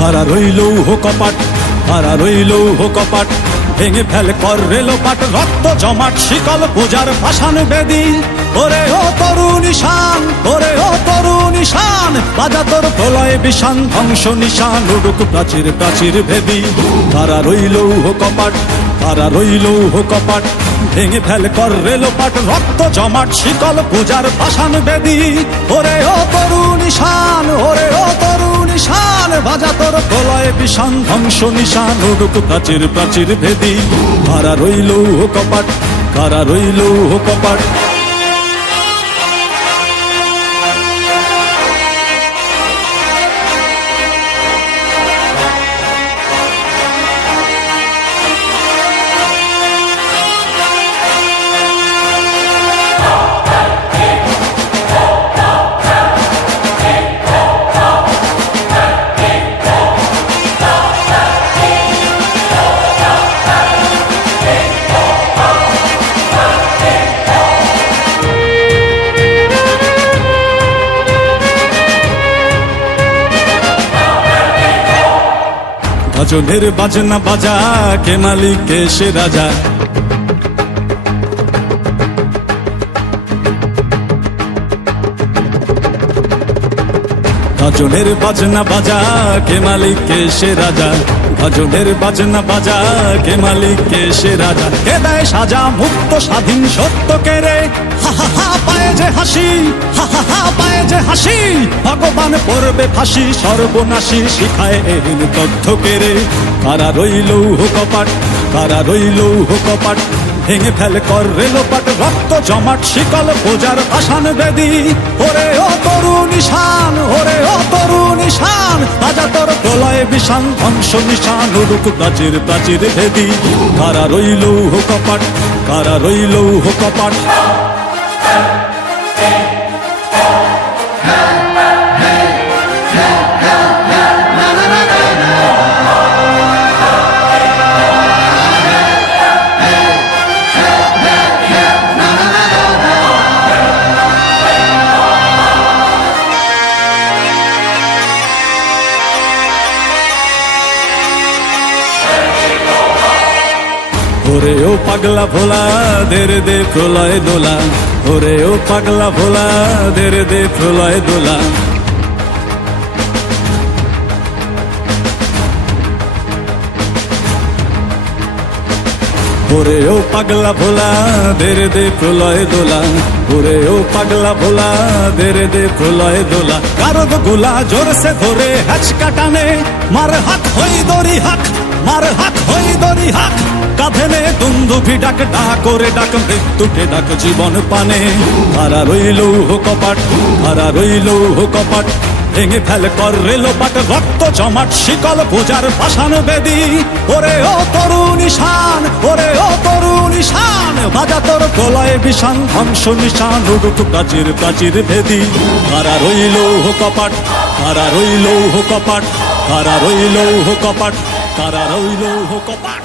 হারা রইল কপাট, হারা রইল কপাট, ভেঙে ফেল কর রেলোপাট, রক্ত জমাট শিকল পূজার পাষাণ বেদী। ওরে ও তরুণ ঈশান, ওরে ও তরুণ ঈশান, বাজা তোর প্রলয় বিষান, ধ্বংস নিশান উড়ুক প্রাচীর প্রাচীর ভেদী। হারা রইল কপাট, হারা রইল কপাট, ভেঙে ফেল কর রেলোপাট, রক্ত জমাট শিকল পূজার পাষাণ বেদী। ওরে ও তরুণ ঈশান, ওরে ও তরুণ ঈশান, বাজা তোর প্রলয় বিষান, ধ্বংস নিশান উড়ুক প্রাচীর প্রাচীর ভেদী। হারা রইল কপাট, হারা রইল কপাট। গাজনের বাজনা বাজা, কে মালিক কে সে রাজা। গাজনের বাজনা বাজা, কে মালিক কে সে রাজা। গাজনের বাজনা বাজা, কে মালিক কে সে রাজা। কে দেয় সাজা মুক্ত স্বাধীন সত্য কে রে, হা হা হা পায়ে যে হাসি, হা হা হা পায়ে যে হাসি। ভগবান পড়বে ফাঁসি, সর্বনাশী শিখায় এহীন তথ্য কে রে। কারা রইল কপাট, কারা রইল কপাট, ভেঙে ফেল কর রেলোপাট, রক্ত জমাট শিকল পূজার পাষাণ বেদী। ওরে ও তরুণ ঈশান, ওরে ও তরুণ ঈশান, বাজা তোর প্রলয় বিষান, ধ্বংস নিশান উড়ুক প্রাচীর প্রাচীর ভেদী। কারা রইল কপাট, কারা রইল কপাট। ওরে ও পাগলা ভোলা, দেরে দে প্রলয় দোলা। ওরে ও পাগলা ভোলা, দেরে দে প্রলয় দোলা। ওরে ও পাগলা ভোলা, দেরে দে প্রলয় দোলা। ওরে ও পাগলা ভোলা, দেরে দে প্রলয় দোলা। কারদ গোলা জোরসে ধরে হ্যাচকা টানে, মার হাক হই দড়ি হাক, মার হাক হই দড়ি হাক। কাঁধে নে দুন্দুভি ডাক, ডাক করে ডাক মৃত্যুকে ডাক জীবন পানে। হারা রইল কপাট, হারা রইল কপাট, ভেঙে ফেল কর রেলোপাট, রক্ত জমাট শিকল পূজার পাষাণ বেদী। ওরে ও তরুণ ঈশান, ওরে ও তরুণ ঈশান, বাজা তোর প্রলয় বিষান, ধ্বংস নিশান উড়ুক প্রাচীর প্রাচীর ভেদী। হারা রইল কপাট, হারা রইল কপাট, হারা রইল কপাট, হারা রইল কপাট।